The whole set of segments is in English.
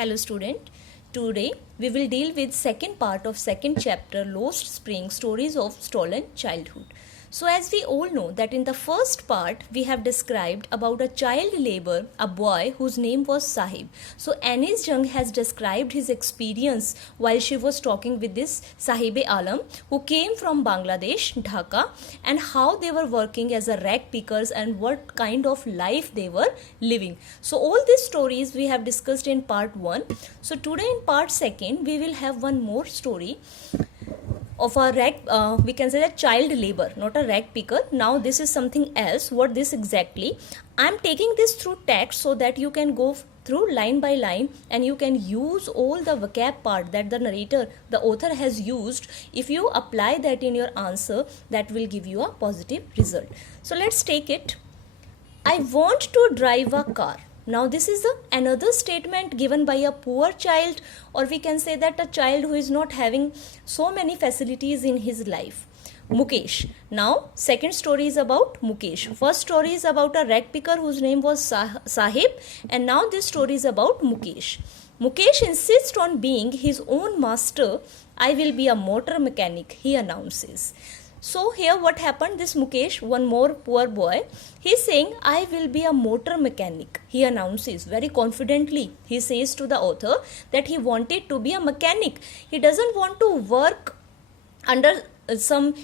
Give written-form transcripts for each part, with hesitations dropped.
Hello student. Today we will deal with second part of second chapter Lost Spring Stories of Stolen Childhood. So as we all know that in the first part we have described about a child labor, a boy whose name was Sahib. So Anis Jung has described his experience while she was talking with this Sahib-e-Alam who came from Bangladesh, Dhaka, and how they were working as a rag pickers and what kind of life they were living. So all these stories we have discussed in part 1. So today in part 2 we will have one more story of a rag, we can say that child labor, not a rag picker. Now this is something else. What this exactly? I'm taking this through text so that you can go through line by line and you can use all the vocab part that the narrator, the author has used. If you apply that in your answer, that will give you a positive result. So let's take it. I want to drive a car. Now this is another statement given by a poor child, or we can say that a child who is not having so many facilities in his life. Mukesh. Now second story is about Mukesh. First story is about a rag picker whose name was Sahib, and now this story is about Mukesh. Mukesh insists on being his own master. I will be a motor mechanic, he announces. So here what happened, this Mukesh, one more poor boy, he's saying, I will be a motor mechanic. He announces very confidently. He says to the author that he wanted to be a mechanic. He doesn't want to work under some,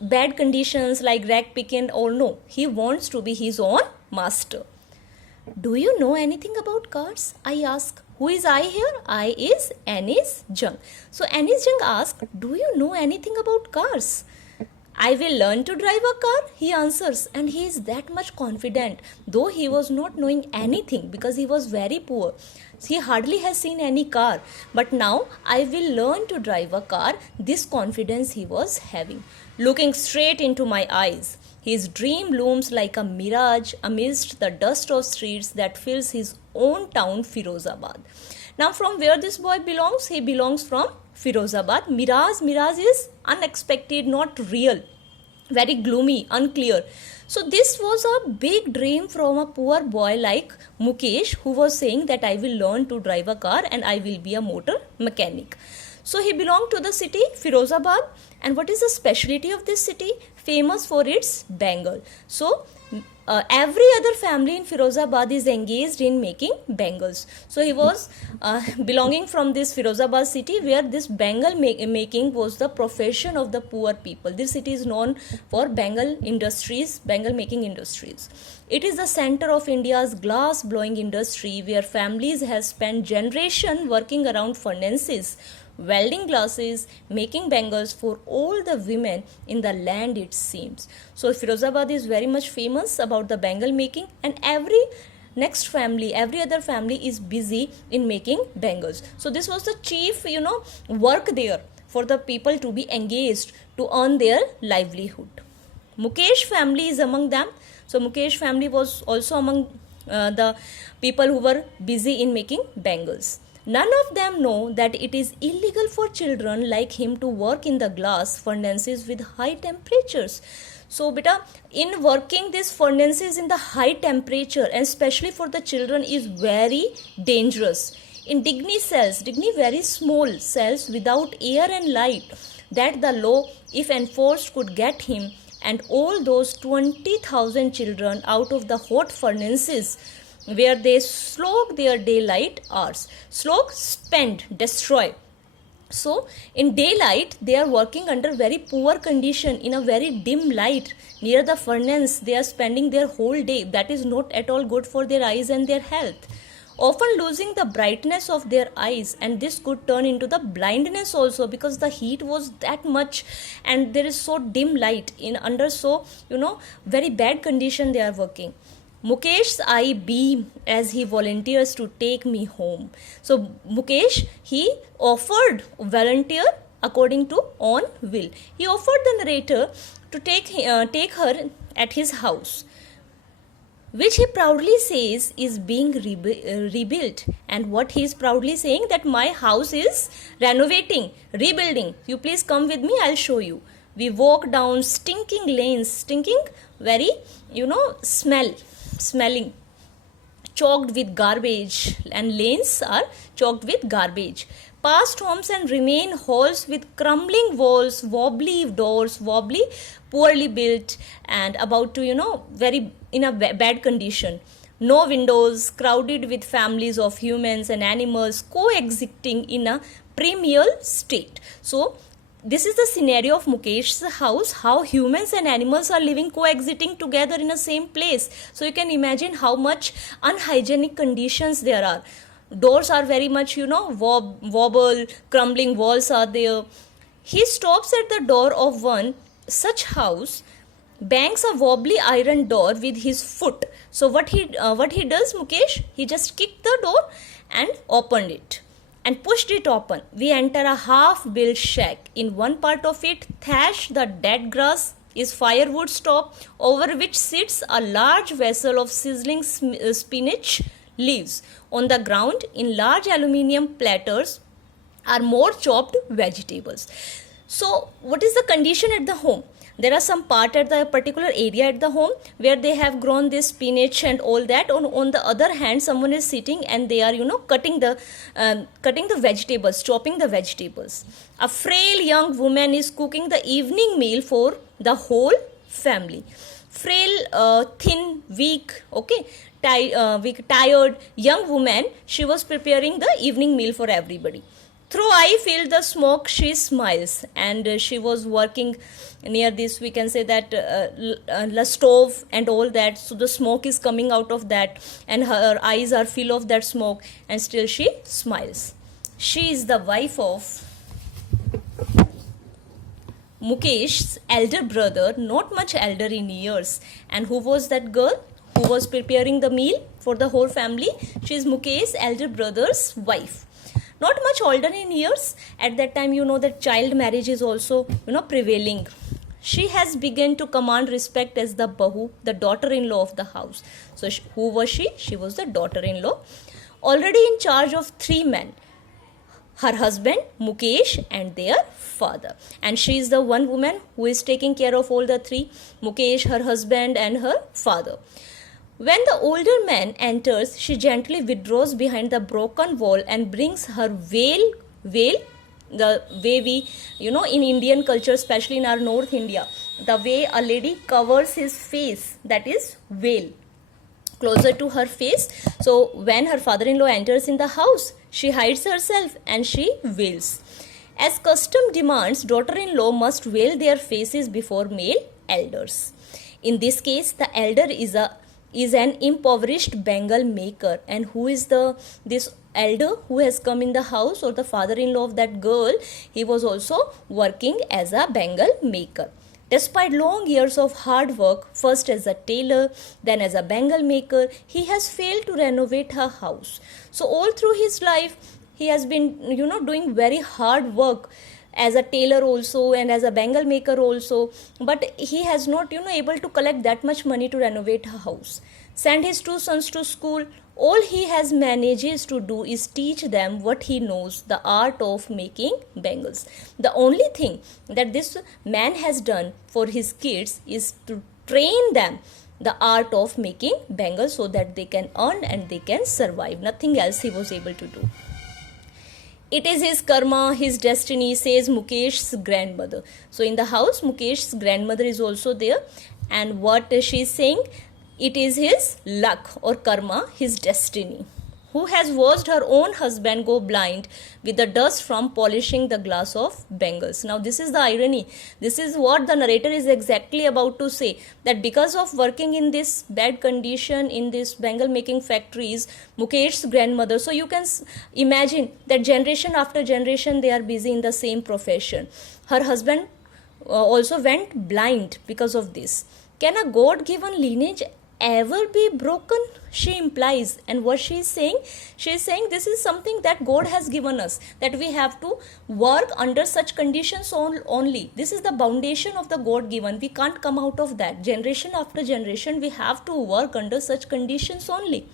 bad conditions like rag picking or no. He wants to be his own master. Do you know anything about cars? I ask. Who is I here? I is Anis Jung. So Anis Jung asked, do you know anything about cars? I will learn to drive a car, he answers, and he is that much confident, though he was not knowing anything because he was very poor. He hardly has seen any car, but now I will learn to drive a car, this confidence he was having. Looking straight into my eyes, his dream looms like a mirage amidst the dust of streets that fills his own town, Firozabad. Now from where this boy belongs? He belongs from Firozabad. Mirage is unexpected, not real, very gloomy, unclear. So this was a big dream from a poor boy like Mukesh, who was saying that I will learn to drive a car and I will be a motor mechanic. So he belonged to the city Firozabad, and what is the specialty of this city? Famous for its bangle. So every other family in Firozabad is engaged in making bangles. So he was belonging from this Firozabad city where this bangle making was the profession of the poor people. This city is known for bangle industries, bangle making industries. It is the center of India's glass blowing industry where families have spent generations working around furnaces, welding glasses, making bangles for all the women in the land, it seems. So Firozabad is very much famous about the bangle making, and every other family is busy in making bangles. So this was the chief, work there for the people to be engaged to earn their livelihood. Mukesh family is among them. So Mukesh family was also among the people who were busy in making bangles. None of them know that it is illegal for children like him to work in the glass furnaces with high temperatures. So beta, in working these furnaces in the high temperature, and especially for the children, is very dangerous. In Digni cells, very small cells without air and light, that the law, if enforced, could get him and all those 20,000 children out of the hot furnaces where they slog their daylight hours. Slog, spend, destroy. So in daylight they are working under very poor condition in a very dim light near the furnace. They are spending their whole day. That is not at all good for their eyes and their health. Often losing the brightness of their eyes, and this could turn into the blindness also because the heat was that much and there is so dim light in under so very bad condition they are working. Mukesh's eye beam as he volunteers to take me home. So Mukesh, he offered volunteer according to own will. He offered the narrator to take her at his house, which he proudly says is being rebuilt. And what he is proudly saying, that my house is renovating, rebuilding. You please come with me, I'll show you. We walk down stinking lanes, stinking very, smelling, chalked with garbage, and lanes are chalked with garbage. Past homes and remain halls with crumbling walls, wobbly doors, wobbly, poorly built, and about to, very in a bad condition. No windows, crowded with families of humans and animals coexisting in a primeval state. So, this is the scenario of Mukesh's house, how humans and animals are living coexisting together in the same place. So you can imagine how much unhygienic conditions there are. Doors are very much, wobble, crumbling walls are there. He stops at the door of one such house, bangs a wobbly iron door with his foot. So what he does, Mukesh, he just kicked the door and opened it and pushed it open. We enter a half-built shack. In one part of it, thatched the dead grass is firewood stove, over which sits a large vessel of sizzling spinach leaves. On the ground, in large aluminium platters, are more chopped vegetables. So, what is the condition at the home? There are some part at the particular area at the home where they have grown this spinach and all that. On the other hand, someone is sitting and they are, cutting the vegetables, chopping the vegetables. A frail young woman is cooking the evening meal for the whole family. Frail, thin, weak, tired young woman, she was preparing the evening meal for everybody. Through I feel the smoke, she smiles, and she was working near this, we can say that la stove and all that. So the smoke is coming out of that, and her eyes are full of that smoke, and still she smiles. She is the wife of Mukesh's elder brother, not much elder in years. And who was that girl who was preparing the meal for the whole family? She is Mukesh's elder brother's wife. Not much older in years. At that time, that child marriage is also, prevailing. She has begun to command respect as the Bahu, the daughter-in-law of the house. So, who was she? She was the daughter-in-law. Already in charge of 3 men. Her husband, Mukesh, and their father. And she is the one woman who is taking care of all the 3. Mukesh, her husband, and her father. When the older man enters, she gently withdraws behind the broken wall and brings her veil, the way we, in Indian culture, especially in our North India, the way a lady covers his face, that is veil, closer to her face. So when her father-in-law enters in the house, she hides herself and she veils. As custom demands, daughter-in-law must veil their faces before male elders. In this case, the elder is an impoverished Bengal maker. And who is this elder who has come in the house, or the father-in-law of that girl? He was also working as a Bengal maker. Despite long years of hard work, first as a tailor, then as a Bengal maker, he has failed to renovate her house. So all through his life, he has been, doing very hard work as a tailor also and as a Bengal maker also, but he has not, able to collect that much money to renovate her house. Send his 2 sons to school. All he has manages to do is teach them what he knows, the art of making bangles. The only thing that this man has done for his kids is to train them the art of making bangles so that they can earn and they can survive. Nothing else he was able to do. It is his karma, his destiny, says Mukesh's grandmother. So in the house, Mukesh's grandmother is also there. And what she is saying? It is his luck or karma, his destiny. Who has watched her own husband go blind with the dust from polishing the glass of bangles. Now this is the irony. This is what the narrator is exactly about to say. That because of working in this bad condition in this bangle making factories, Mukesh's grandmother, so you can imagine that generation after generation they are busy in the same profession. Her husband also went blind because of this. Can a God-given lineage ever be broken? She implies. And what she is saying this is something that God has given us, that we have to work under such conditions only. This is the foundation of the God given. We can't come out of that. Generation after generation we have to work under such conditions only.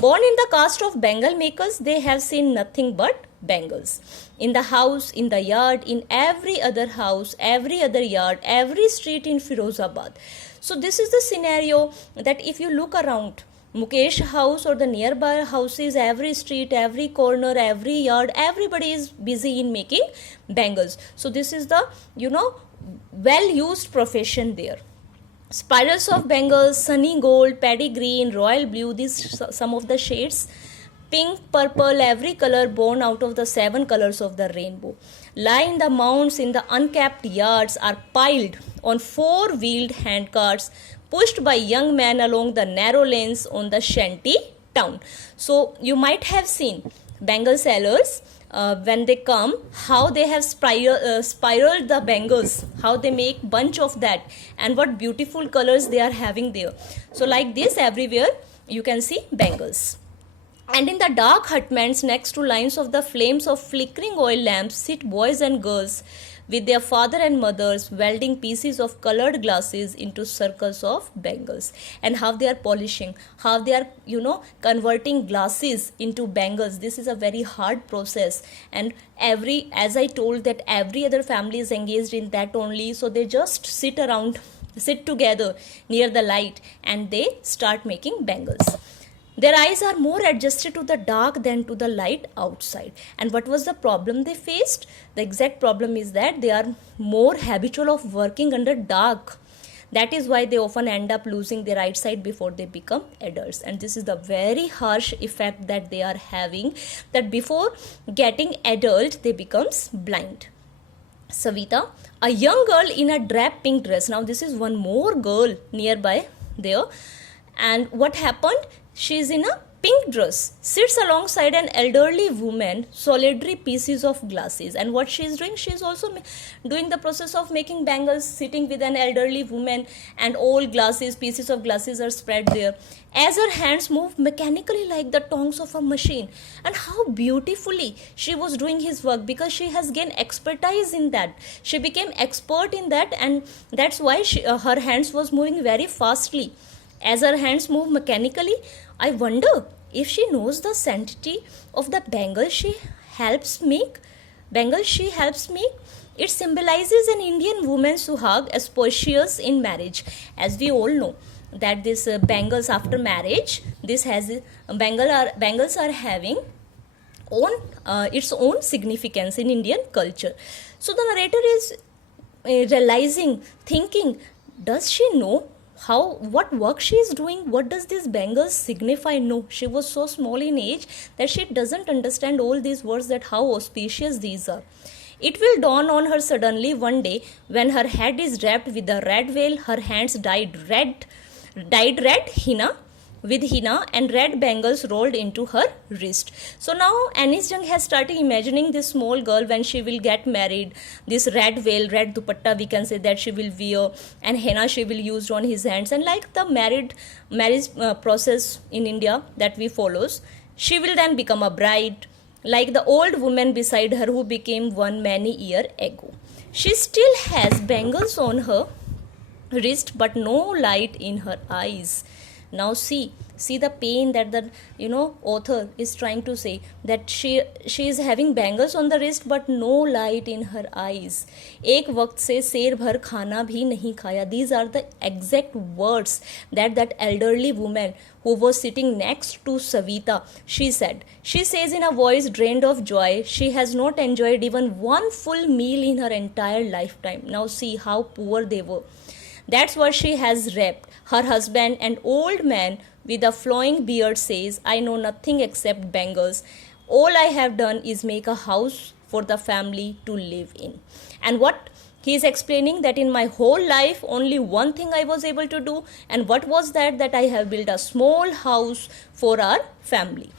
Born in the caste of Bengal makers, they have seen nothing but bangles. In the house, in the yard, in every other house, every other yard, every street in Firozabad. So this is the scenario that if you look around, Mukesh house or the nearby houses, every street, every corner, every yard, everybody is busy in making bangles. So this is the, well used profession there. Spirals of bangles, sunny gold, paddy green, royal blue, these some of the shades. Pink, purple, every color born out of the 7 colors of the rainbow. Lie in the mounds in the uncapped yards are piled on 4-wheeled handcarts pushed by young men along the narrow lanes on the shanty town. So you might have seen bangle sellers when they come, how they have spiraled the bangles, how they make bunch of that, and what beautiful colors they are having there. So like this, everywhere you can see bangles. And in the dark hutments next to lines of the flames of flickering oil lamps sit boys and girls with their father and mothers welding pieces of colored glasses into circles of bangles. And how they are polishing, how they are, converting glasses into bangles. This is a very hard process. And as I told, that every other family is engaged in that only. So they just sit together near the light and they start making bangles. Their eyes are more adjusted to the dark than to the light outside. And what was the problem they faced? The exact problem is that they are more habitual of working under dark. That is why they often end up losing their eyesight before they become adults. And this is the very harsh effect that they are having, that before getting adult, they becomes blind. Savita, a young girl in a drab pink dress. Now this is one more girl nearby there. And what happened? She is in a pink dress, sits alongside an elderly woman, solitary pieces of glasses. And what she is doing? She is also doing the process of making bangles, sitting with an elderly woman, and all glasses, pieces of glasses are spread there. As her hands move mechanically like the tongs of a machine. And how beautifully she was doing his work, because she has gained expertise in that. She became expert in that, and that's why her hands was moving very fastly. As her hands move mechanically, I wonder if she knows the sanctity of the bangle she helps make. It symbolizes an Indian woman's suhag, auspicious in marriage. As we all know, that this bangles after marriage, this has bangles are having its own significance in Indian culture. So the narrator is thinking, does she know what work she is doing? What does this bangles signify? No, she was so small in age that she doesn't understand all these words, that how auspicious these are. It will dawn on her suddenly one day, when her head is wrapped with a red veil, her hands dyed red henna, with henna, and red bangles rolled into her wrist. So now Anis Jung has started imagining this small girl when she will get married, this red veil, red dupatta we can say that she will wear, and henna she will use on his hands. And like the marriage process in India that we follows, she will then become a bride, like the old woman beside her who became one many years ago. She still has bangles on her wrist, but no light in her eyes. Now see the pain that the author is trying to say, that she is having bangles on the wrist but no light in her eyes. एक वक्त से शेर भर खाना भी नहीं खाया. These are the exact words that elderly woman who was sitting next to Savita, she said. She says in a voice drained of joy, she has not enjoyed even one full meal in her entire lifetime. Now see how poor they were. That's what she has rapped. Her husband, an old man with a flowing beard, says, I know nothing except bangles. All I have done is make a house for the family to live in. And what he is explaining, that in my whole life, only one thing I was able to do. And what was that? That I have built a small house for our family.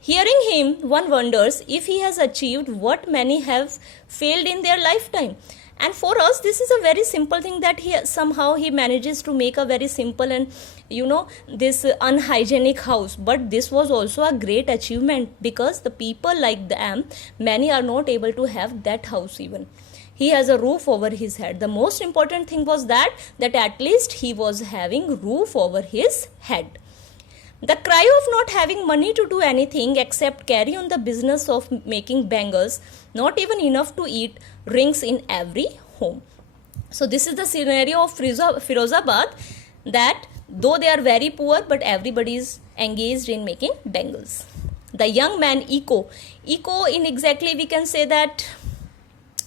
Hearing him, one wonders if he has achieved what many have failed in their lifetime. And for us, this is a very simple thing, that he manages to make a very simple and this unhygienic house. But this was also a great achievement, because the people like them, many are not able to have that house even. He has a roof over his head. The most important thing was that at least he was having roof over his head. The cry of not having money to do anything except carry on the business of making bangles, not even enough to eat, rings in every home. So this is the scenario of Firozabad, that though they are very poor, but everybody is engaged in making bangles. The young man echo in exactly we can say that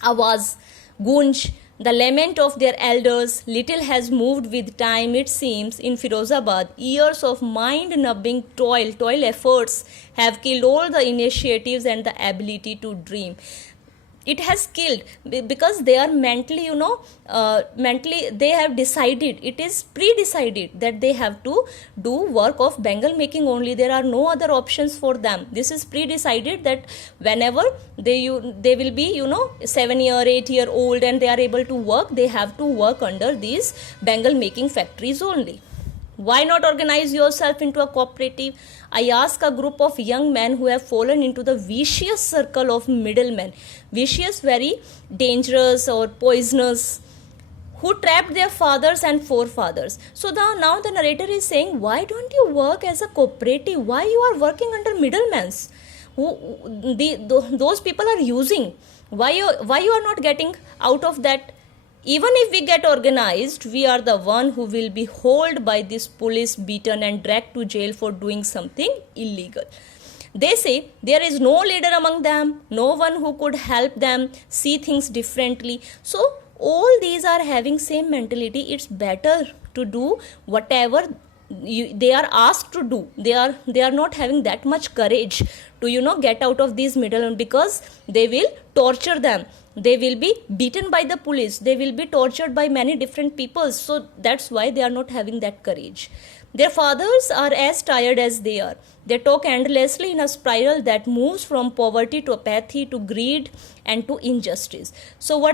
Awaz, Gunj, the lament of their elders. Little has moved with time, it seems, in Firozabad. Years of mind-numbing toil efforts have killed all the initiatives and the ability to dream. It has killed because they are mentally, mentally they have decided, it is pre-decided that they have to do work of bangle making only. There are no other options for them. This is pre-decided that whenever they will be 7-year 8-year old and they are able to work, they have to work under these bangle making factories only. Why not organize yourself into a cooperative? I ask a group of young men who have fallen into the vicious circle of middlemen, vicious, very dangerous or poisonous, who trapped their fathers and forefathers. So now the narrator is saying, why don't you work as a cooperative? Why you are working under middlemen? Those people are using. Why you are not getting out of that? Even if we get organized, we are the one who will be hauled by this police, beaten and dragged to jail for doing something illegal. They say there is no leader among them, no one who could help them see things differently. So all these are having same mentality. It's better to do whatever they are asked to do. They are not having that much courage to get out of these middlemen, because they will torture them. They will be beaten by the police. They will be tortured by many different people. So that's why they are not having that courage. Their fathers are as tired as they are. They talk endlessly in a spiral that moves from poverty to apathy to greed and to injustice. So why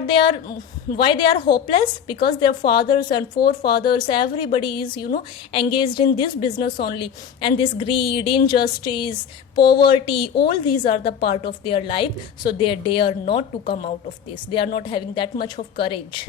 they are hopeless? Because their fathers and forefathers, everybody is engaged in this business only, and this greed, injustice, poverty, all these are the part of their life. So they dare not to come out of this. They are not having that much of courage.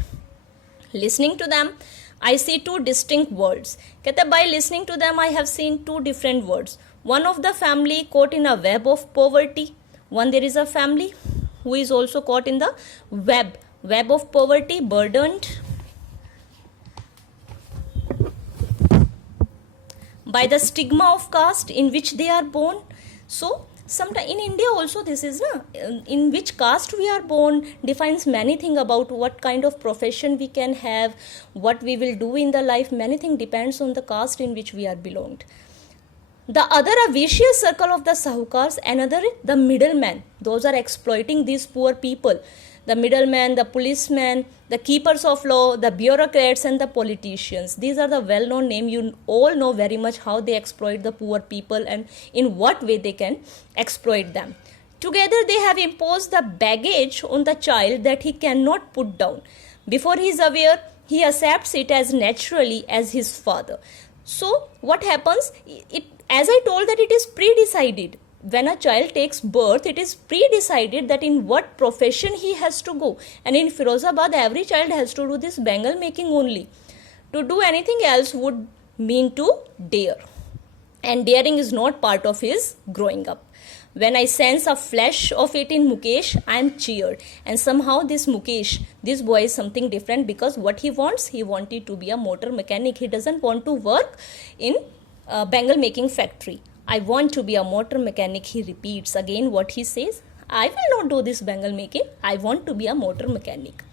Listening to them, I see two distinct worlds. By listening to them, I have seen two different worlds. One of the family caught in a web of poverty. There is a family who is also caught in the web of poverty, burdened by the stigma of caste in which they are born. So sometimes in India also this is in which caste we are born defines many things about what kind of profession we can have, what we will do in the life. Many things depends on the caste in which we are belonged. The other, a vicious circle of the sahukars, another the middlemen. Those are exploiting these poor people. The middlemen, the policemen, the keepers of law, the bureaucrats and the politicians. These are the well-known names. You all know very much how they exploit the poor people and in what way they can exploit them. Together they have imposed the baggage on the child that he cannot put down. Before he is aware, he accepts it as naturally as his father. So what happens? As I told that it is pre-decided. When a child takes birth, it is pre-decided that in what profession he has to go. And in Firozabad, every child has to do this bangle making only. To do anything else would mean to dare. And daring is not part of his growing up. When I sense a flash of it in Mukesh, I am cheered. And somehow this Mukesh, this boy is something different, because what he wanted to be a motor mechanic. He doesn't want to work in a bangle making factory. I want to be a motor mechanic, he repeats again what he says. I will not do this bangle making. I want to be a motor mechanic.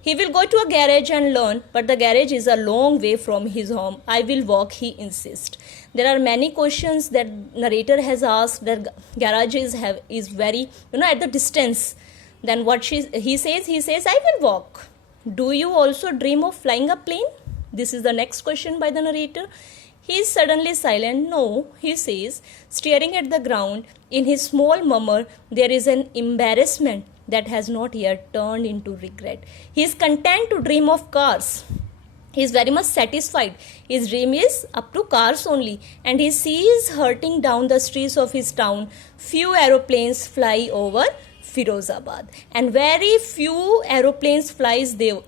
He will go to a garage and learn, but the garage is a long way from his home. I will walk, he insists. There are many questions that narrator has asked. The garage is very, at the distance. Then what he says, I will walk. Do you also dream of flying a plane? This is the next question by the narrator. He is suddenly silent. No, he says, staring at the ground. In his small murmur, there is an embarrassment that has not yet turned into regret. He is content to dream of cars. He is very much satisfied. His dream is up to cars only. And he sees hurtling down the streets of his town, few aeroplanes fly over Firozabad. And very few aeroplanes flies there.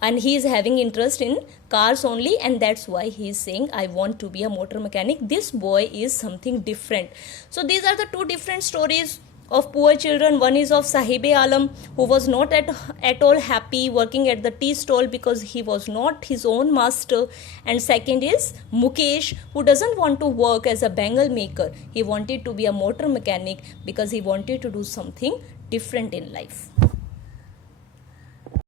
And he is having interest in cars only, and that's why he is saying, I want to be a motor mechanic. This boy is something different. So these are the two different stories of poor children. One is of Sahibe Alam, who was not at all happy working at the tea stall because he was not his own master. And second is Mukesh, who doesn't want to work as a bangle maker. He wanted to be a motor mechanic because he wanted to do something different in life.